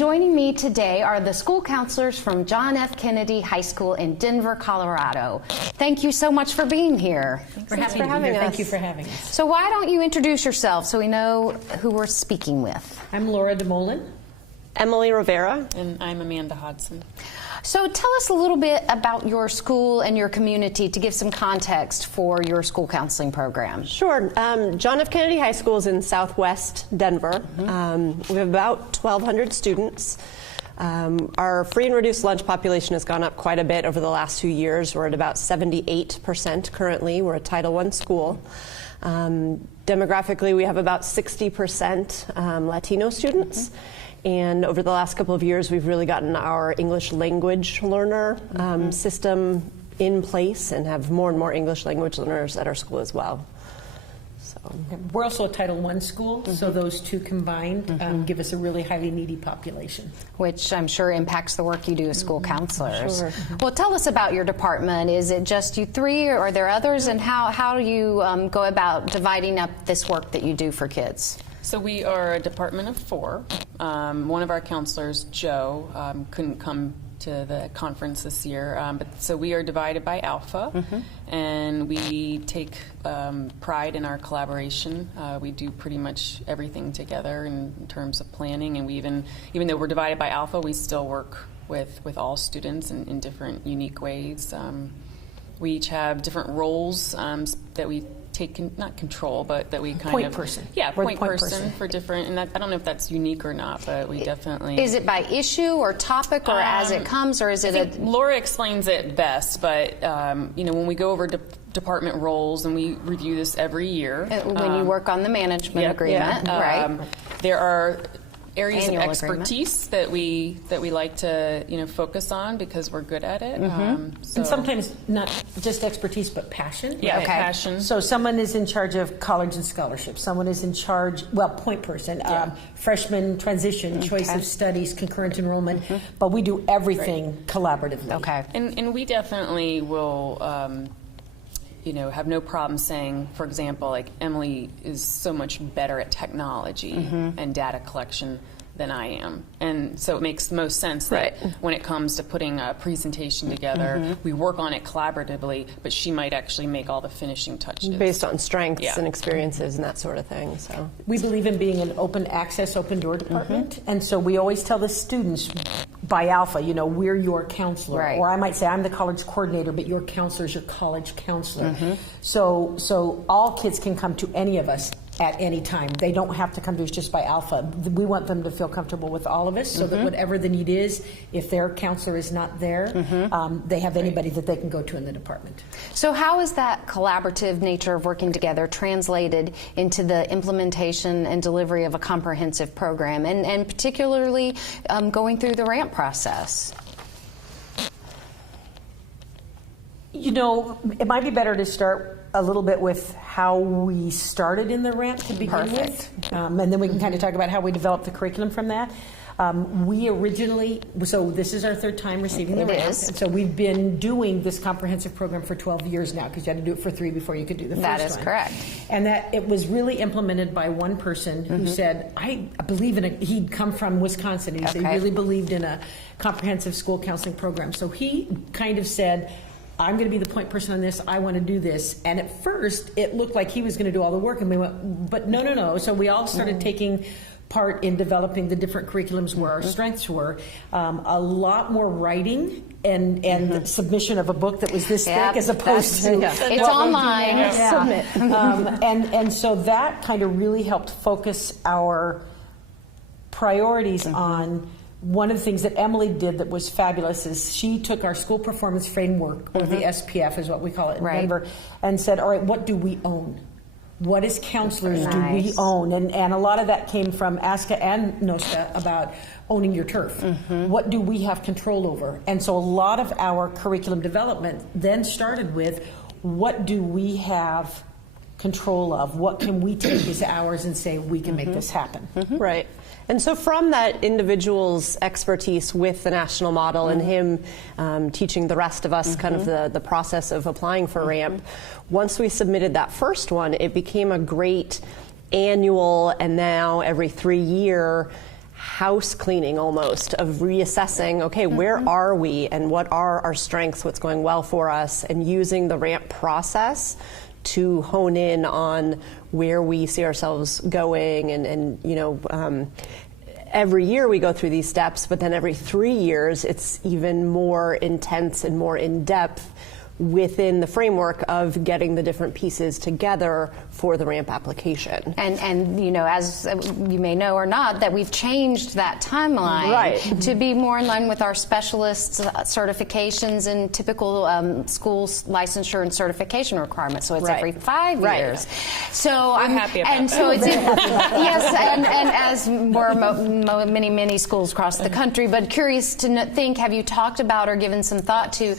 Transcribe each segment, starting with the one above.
Joining me today are the school counselors from John F. Kennedy High School in Denver, Colorado. Thank you so much for being here. Thanks for having us. Thank you for having us. So why don't you introduce yourself so we know who we're speaking with? I'm Laura DeMolin. Emily Rivera. And I'm Amanda Hodson. So tell us a little bit about your school and your community to give some context for your school counseling program. Sure. John F. Kennedy High School is in southwest Denver. We have about 1,200 students. Our free and reduced lunch population has gone up quite a bit over the last few years. We're at about 78% currently. We're a Title I school. Demographically, we have about 60% Latino students. And over the last couple of years, we've really gotten our English language learner system in place and have more and more English language learners at our school as well. So we're also a Title I school, so those two combined give us a really highly needy population. Which I'm sure impacts the work you do as school counselors. Sure. Well, tell us about your department. Is it just you three, or are there others? And how do you go about dividing up this work that you do for kids? So we are a department of 4. One of our counselors, Joe, couldn't come to the conference this year, so we are divided by Alpha, and we take pride in our collaboration. We do pretty much everything together in terms of planning, and we even though we're divided by Alpha, we still work with all students in different unique ways. We each have different roles that we take, not control, but that we kind point of person. Yeah, point person for different, and I don't know if that's unique or not, but we definitely. Is it by issue or topic, or as it comes, or is it Laura explains it best, but you know, when we go over department roles, and we review this every year. When you work on the management agreement, right? There are areas Annual of expertise that we like to focus on because we're good at it. And sometimes not just expertise, but passion. Yeah, passion. So someone is in charge of college and scholarships. Someone is in charge, point person, freshman transition, choice of studies, concurrent enrollment. But we do everything collaboratively. Okay. And we definitely will. Have no problem saying, for example, like Emily is so much better at technology and data collection than I am. And so it makes most sense that when it comes to putting a presentation together, we work on it collaboratively, but she might actually make all the finishing touches. based on strengths and experiences and that sort of thing. So we believe in being an open access, open door department. And so we always tell the students by Alpha, we're your counselor. Right. Or I might say, I'm the college coordinator, but your counselor is your college counselor. So all kids can come to any of us at any time. They don't have to come to us just by Alpha. We want them to feel comfortable with all of us so that whatever the need is, if their counselor is not there, they have anybody that they can go to in the department. So how is that collaborative nature of working together translated into the implementation and delivery of a comprehensive program, and particularly going through the ramp process? It might be better to start a little bit with how we started in the ramp to begin with, and then we can kind of talk about how we developed the curriculum from that. We originally, so this is our 3rd time receiving the ramp. And so we've been doing this comprehensive program for 12 years now, because you had to do it for 3 before you could do the first one. That is correct. And that it was really implemented by one person who said, I believe in it. He'd come from Wisconsin, and he said he really believed in a comprehensive school counseling program. So he kind of said, I'm going to be the point person on this. I want to do this. And at first, it looked like he was going to do all the work, and we went, but no. So we all started taking part in developing the different curriculums where our strengths were. A lot more writing and submission of a book that was this thick, as opposed to it's online. Submit. And so that kind of really helped focus our priorities on. One of the things that Emily did that was fabulous is she took our school performance framework, or the SPF is what we call it in Denver, and said, all right, what do we own? What as counselors do we own? And a lot of that came from ASCA and NOSCA about owning your turf. What do we have control over? And so a lot of our curriculum development then started with, what do we have control of? What can we take as ours and say, we can make this happen? Right. And so from that individual's expertise with the national model and him teaching the rest of us kind of the process of applying for RAMP, once we submitted that first one, it became a great annual and now every 3-year house cleaning almost, of reassessing, okay, where are we and what are our strengths, what's going well for us, and using the ramp process to hone in on where we see ourselves going. And you know, every year we go through these steps, but then every 3 years it's even more intense and more in-depth within the framework of getting the different pieces together for the ramp application. And you know, as you may know or not, that we've changed that timeline to be more in line with our specialist certifications and typical schools licensure and certification requirements. So it's every 5 years. So I'm happy about that. So it's yes, and as we're many schools across the country, but curious to think, have you talked about or given some thought to,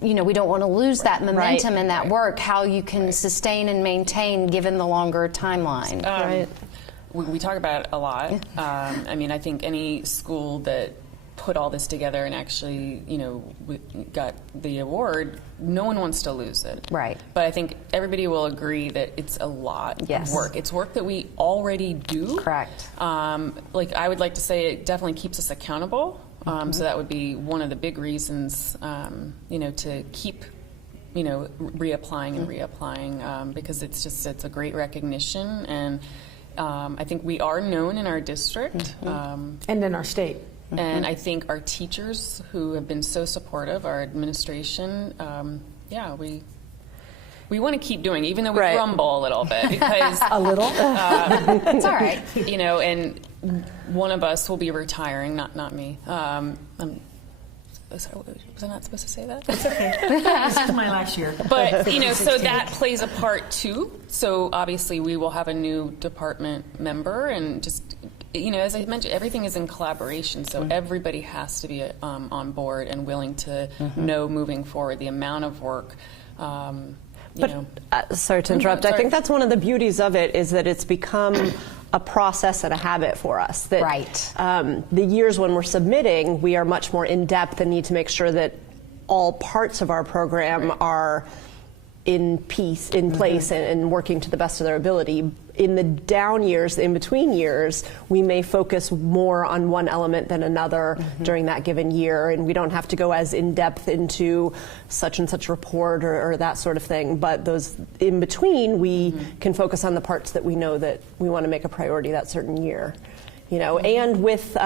you know, we don't want to lose that momentum and that work, how you can sustain and maintain given the longer timeline? We talk about it a lot. I mean, I think any school that put all this together and actually, you know, got the award, no one wants to lose it. Right. But I think everybody will agree that it's a lot of work. It's work that we already do. Correct. Like, I would like to say it definitely keeps us accountable. So that would be one of the big reasons, you know, to keep, you know, reapplying and reapplying, because it's a great recognition, and I think we are known in our district. And in our state. And I think our teachers, who have been so supportive, our administration, we want to keep doing, even though we grumble a little bit, because a little. It's all right. You know, and one of us will be retiring, not me. Was I not supposed to say that? It's okay. This is my last year. But, you know, so that plays a part too. So obviously we will have a new department member, and just, you know, as I mentioned, everything is in collaboration. So everybody has to be on board and willing to know moving forward the amount of work. Sorry to interrupt. I think that's one of the beauties of it, is that it's become a process and a habit for us. That, the years when we're submitting, we are much more in depth and need to make sure that all parts of our program are in place and working to the best of their ability. In the down years, the in-between years, we may focus more on one element than another during that given year, and we don't have to go as in-depth into such and such report or that sort of thing. But those in between, we can focus on the parts that we know that we want to make a priority that certain year. You know, and with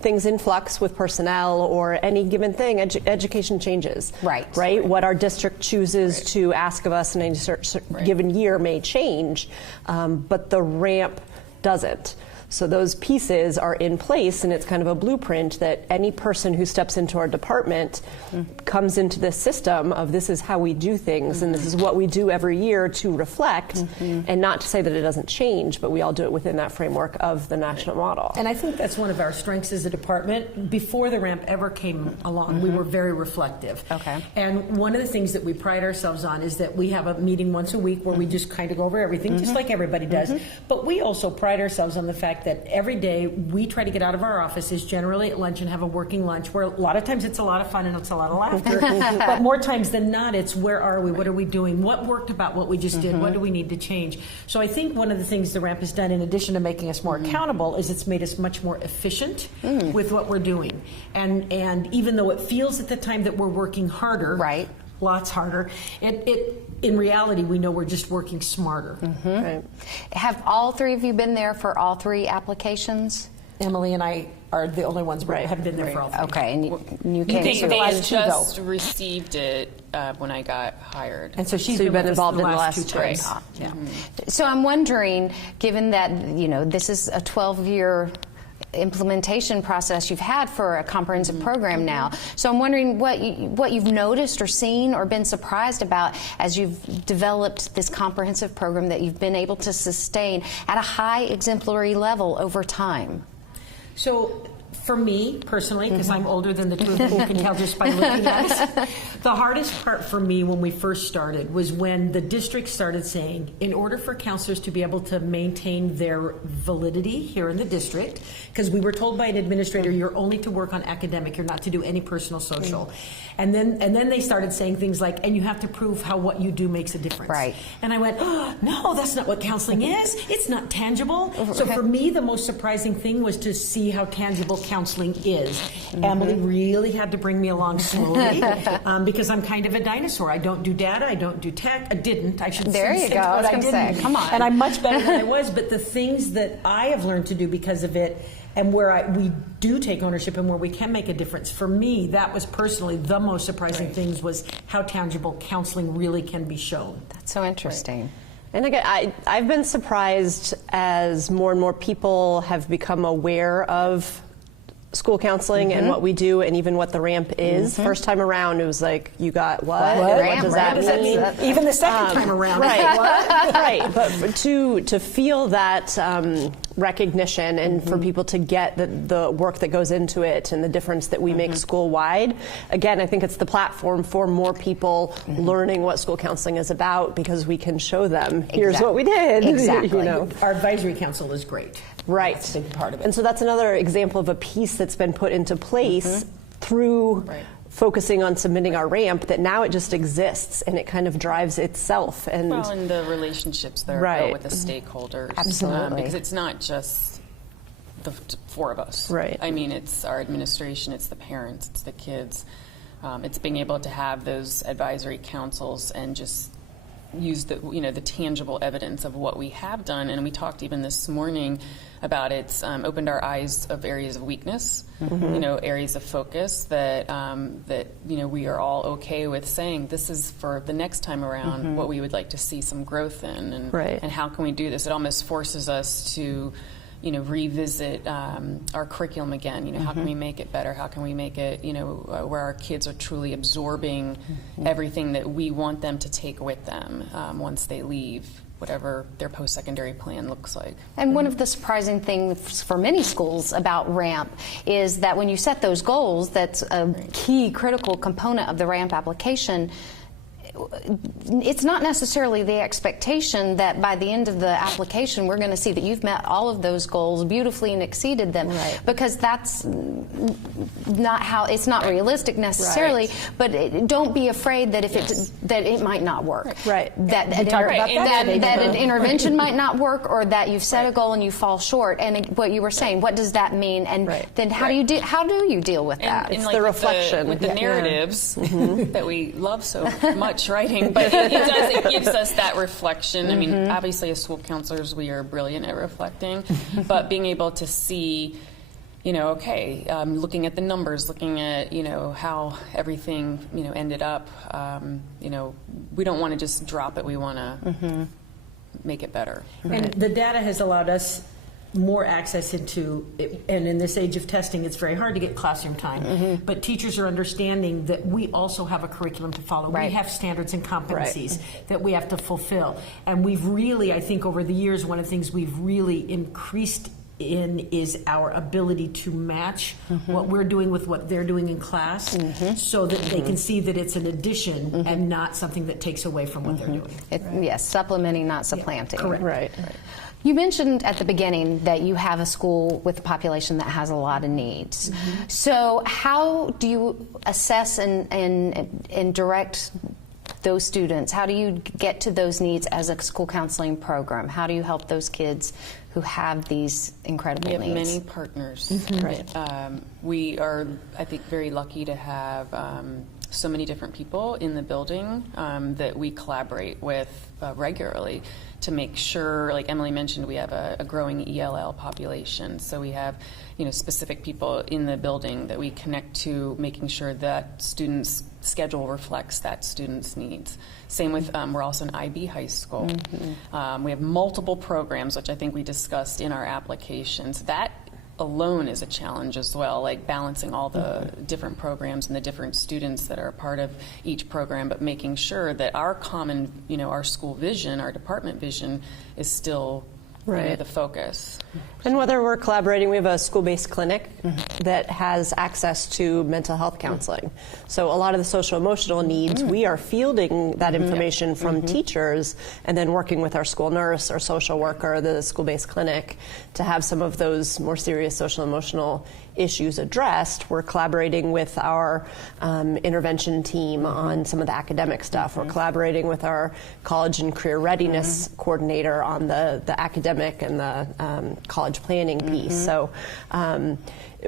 things in flux with personnel or any given thing, education changes. Right. What our district chooses to ask of us in any given year may change, but the ramp doesn't. So those pieces are in place, and it's kind of a blueprint that any person who steps into our department comes into this system of, this is how we do things, and this is what we do every year to reflect, and not to say that it doesn't change, but we all do it within that framework of the national model. And I think that's one of our strengths as a department. Before the ramp ever came along, we were very reflective. And one of the things that we pride ourselves on is that we have a meeting once a week where we just kind of go over everything, just like everybody does. But we also pride ourselves on the fact that every day we try to get out of our offices, generally at lunch, and have a working lunch, where a lot of times it's a lot of fun and it's a lot of laughter. But more times than not, it's where are we? What are we doing? What worked about what we just did? What do we need to change? So I think one of the things the ramp has done, in addition to making us more accountable, is it's made us much more efficient with what we're doing. And even though it feels at the time that we're working harder, lots harder, in reality, we know we're just working smarter. Have all three of you been there for all three applications? Emily and I are the only ones who have been there for all three. Okay, and you came They to the last two, just received it when I got hired. And so she's been been involved in the last two times. So I'm wondering, given that, you know, this is a 12-year implementation process you've had for a comprehensive program now. So I'm wondering what you've noticed or seen or been surprised about as you've developed this comprehensive program that you've been able to sustain at a high exemplary level over time. So For me, personally, because I'm older than the two of you, you can tell just by looking at us, the hardest part for me when we first started was when the district started saying, in order for counselors to be able to maintain their validity here in the district, because we were told by an administrator, you're only to work on academic, you're not to do any personal social. And then they started saying things like, and you have to prove how what you do makes a difference. Right. And I went, oh, no, that's not what counseling is. It's not tangible. So for me, the most surprising thing was to see how tangible counseling is. Emily really had to bring me along slowly because I'm kind of a dinosaur. I don't do data. I don't do tech. I didn't. I should There you say go. I was what going to say, didn't. come on. And I'm much better than I was. But the things that I have learned to do because of it, and where we do take ownership and where we can make a difference, for me, that was personally the most surprising things was how tangible counseling really can be shown. That's so interesting. And again, I've been surprised as more and more people have become aware of school counseling and what we do, and even what the ramp is. First time around, it was like, you got what? Ramp, does ramp, that mean? Even the second time around. Right, What? right. But to feel that recognition and for people to get the work that goes into it and the difference that we make school-wide, again, I think it's the platform for more people learning what school counseling is about, because we can show them, here's what we did. Exactly. You know? Our advisory council is great. Right. That's a big part of it. And so that's another example of a piece that's been put into place through focusing on submitting our ramp, that now it just exists and it kind of drives itself. And Well, and the relationships that are built with the stakeholders. Absolutely. Because it's not just the four of us. Right. I mean, it's our administration, it's the parents, it's the kids. It's being able to have those advisory councils and just use the tangible evidence of what we have done. And we talked even this morning about it's opened our eyes of areas of weakness, areas of focus that we are all okay with saying this is for the next time around what we would like to see some growth in, and how can we do this? It almost forces us to revisit our curriculum again. How can we make it better? How can we make it, where our kids are truly absorbing everything that we want them to take with them once they leave, whatever their post-secondary plan looks like. And one of the surprising things for many schools about RAMP is that when you set those goals, that's a key critical component of the RAMP application. It's not necessarily the expectation that by the end of the application we're going to see that you've met all of those goals beautifully and exceeded them, because that's not how it's not realistic necessarily. But don't be afraid that if that it might not work. That an intervention might not work, or that you've set a goal and you fall short. And what you were saying, what does that mean? And then how do you deal with that? It's the reflection with the narratives that we love so much writing, but it gives us that reflection. I mean, obviously as school counselors we are brilliant at reflecting, but being able to see, looking at the numbers, looking at, how everything, ended up, we don't want to just drop it, we want to make it better. And the data has allowed us more access into it, and in this age of testing it's very hard to get classroom time, but teachers are understanding that we also have a curriculum to follow. We have standards and competencies that we have to fulfill, and we've really, I think over the years, one of the things we've really increased in is our ability to match what we're doing with what they're doing in class, so that they can see that it's an addition and not something that takes away from what they're doing. Yes, supplementing, not supplanting. Correct. Right. You mentioned at the beginning that you have a school with a population that has a lot of needs. So how do you assess and direct those students? How do you get to those needs as a school counseling program? How do you help those kids who have these incredible needs? We have many partners. We are, I think, very lucky to have so many different people in the building that we collaborate with regularly to make sure, like Emily mentioned, we have a growing ELL population. So we have, specific people in the building that we connect to, making sure that students' schedule reflects that student's needs. Same with, we're also an IB high school. We have multiple programs, which I think we discussed in our applications. That alone is a challenge as well, like balancing all the different programs and the different students that are a part of each program, but making sure that our common, our school vision, our department vision is still Right. the focus. And whether we're collaborating, we have a school-based clinic that has access to mental health counseling. So a lot of the social emotional needs, we are fielding that information from teachers and then working with our school nurse or social worker, the school-based clinic, to have some of those more serious social emotional issues addressed. We're collaborating with our intervention team on some of the academic stuff. We're collaborating with our college and career readiness coordinator on the academic and the college planning piece. So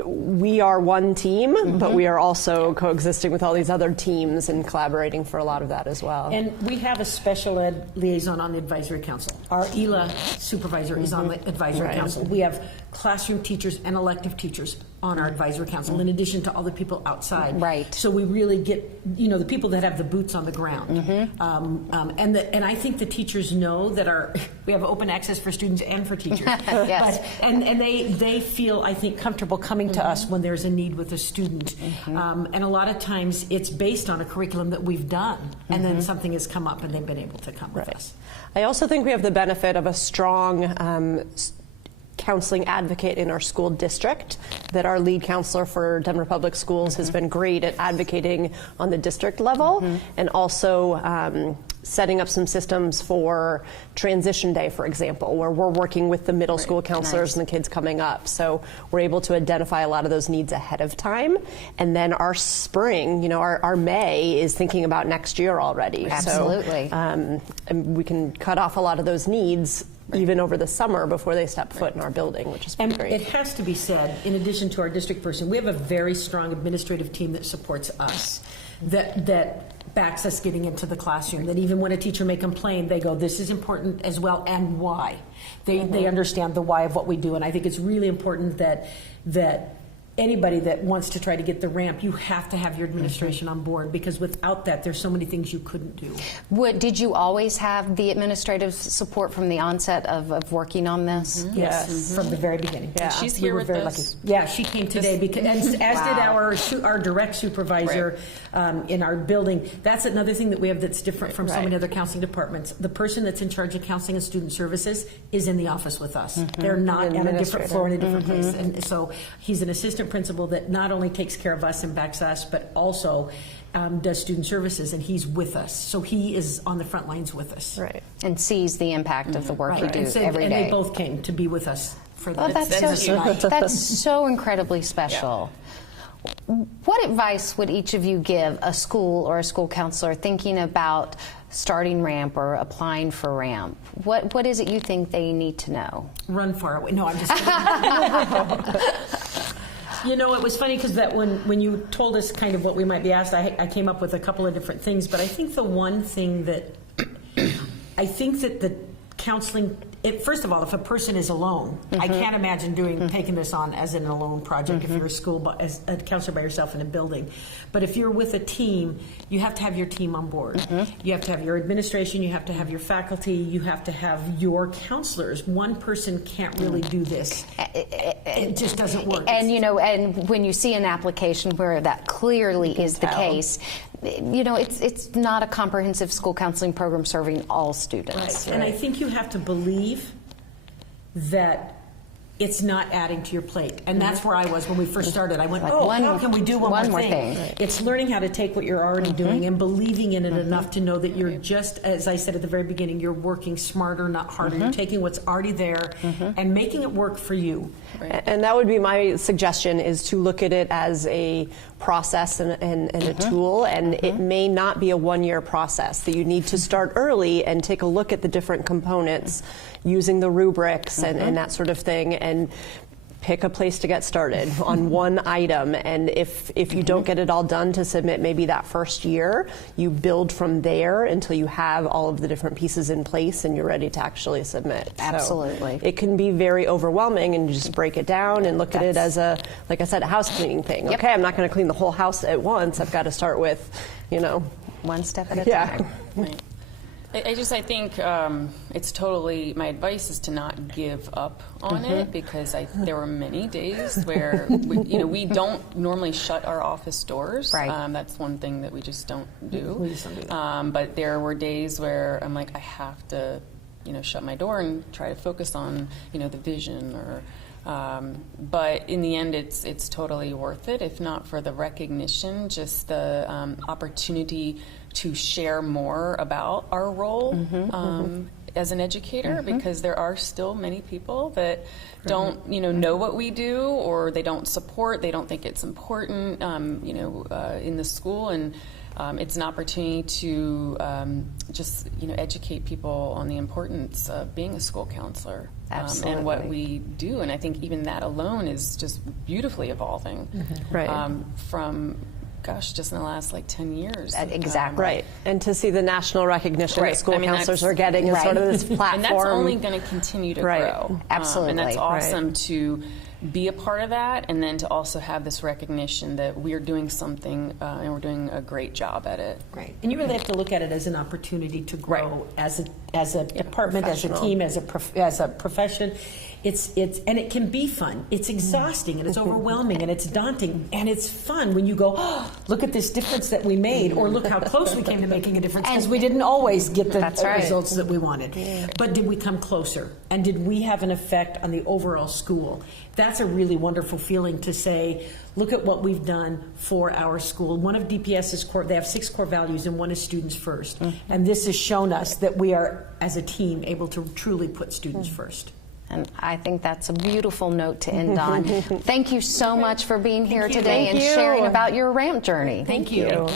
we are one team, but we are also coexisting with all these other teams and collaborating for a lot of that as well. And we have a special ed liaison on the advisory council. Our ELA supervisor is on the advisory council. We have classroom teachers and elective teachers on our advisory council, in addition to all the people outside. Right. So we really get, the people that have the boots on the ground. And I think the teachers know that we have open access for students and for teachers. Yes. And they feel, I think, comfortable coming to us when there's a need with a student. And a lot of times it's based on a curriculum that we've done, and then something has come up and they've been able to come with us. I also think we have the benefit of a strong counseling advocate in our school district, that our lead counselor for Denver Public Schools has been great at advocating on the district level, and also setting up some systems for transition day, for example, where we're working with the middle school counselors and the kids coming up. So we're able to identify a lot of those needs ahead of time. And then our spring, our May is thinking about next year already. Absolutely. So and we can cut off a lot of those needs even over the summer before they step foot in our building, which is And great. it has to be said, in addition to our district person, we have a very strong administrative team that supports us, that backs us getting into the classroom, that even when a teacher may complain, they go, this is important as well, and why. They understand the why of what we do, and I think it's really important that anybody that wants to try to get the ramp, you have to have your administration on board, because without that, there's so many things you couldn't do. Did you always have the administrative support from the onset of working on this? Yes, from the very beginning. Yeah. She's We here were with very us. lucky. Yeah, she came today, because, and as did our direct supervisor in our building. That's another thing that we have that's different from so many other counseling departments. The person that's in charge of counseling and student services is in the office with us. They're not on a different floor in a different place. And so he's an assistant principal that not only takes care of us and backs us, but also does student services, and he's with us. So he is on the front lines with us. Right. And sees the impact of the work you do And so- every and day. they both came to be with us for Oh, that. that's so incredibly special. What advice would each of you give a school or a school counselor thinking about starting RAMP or applying for RAMP? What is it you think they need to know? Run far away. No, I'm just kidding. It was funny because that when you told us kind of what we might be asked, I came up with a couple of different things. But I think the one thing that the counseling, first of all, if a person is alone, I can't imagine taking this on as an alone project if you're a school, as a counselor by yourself in a building. But if you're with a team, you have to have your team on board. You have to have your administration, you have to have your faculty, you have to have your counselors. One person can't really do this. It just doesn't work. And and when you see an application where that clearly is the case, it's not a comprehensive school counseling program serving all students. And I think you have to believe that it's not adding to your plate. And that's where I was when we first started. I went, how can we do one more thing? It's learning how to take what you're already doing and believing in it enough to know that you're just, as I said at the very beginning, you're working smarter, not harder. You're taking what's already there and making it work for you. And that would be my suggestion, is to look at it as a process and a tool, and it may not be a one-year process, that you need to start early and take a look at the different components using the rubrics and that sort of thing, and pick a place to get started on one item. And if you don't get it all done to submit maybe that first year, you build from there until you have all of the different pieces in place and you're ready to actually submit. Absolutely. So it can be very overwhelming, and you just break it down and look at it as a, like I said, a house cleaning thing. Yep. Okay, I'm not going to clean the whole house at once. I've got to start with, one step at a time. Right. I think it's totally, my advice is to not give up on it, because there were many days where we don't normally shut our office doors. Right. That's one thing that we just don't do. We just don't do that. But there were days where I'm like, I have to shut my door and try to focus on, the vision or. But in the end, it's totally worth it, if not for the recognition, just the opportunity to share more about our role as an educator, because there are still many people that don't, know what we do, or they don't support, they don't think it's important, in the school, and it's an opportunity to just, educate people on the importance of being a school counselor. And what we do, and I think even that alone is just beautifully evolving from, just in the last 10 years. Exactly. Right, and to see the national recognition that school counselors are getting and sort of this platform. And that's only going to continue to grow. Absolutely. And that's awesome to be a part of that, and then to also have this recognition that we're doing something and we're doing a great job at it. Right, and you really have to look at it as an opportunity to grow as a department, as a team, as a profession. And it can be fun. It's exhausting and it's overwhelming and it's daunting, and it's fun when you go, oh, look at this difference that we made, or look how close we came to making a difference, because we didn't always get the results that we wanted. Yeah. But did we come closer? And did we have an effect on the overall school? That's a really wonderful feeling, to say, look at what we've done for our school. One of DPS's they have 6 core values, and one is students first. And this has shown us that we are, as a team, able to truly put students first. And I think that's a beautiful note to end on. Thank you so much for being here today and sharing about your ramp journey. Thank you.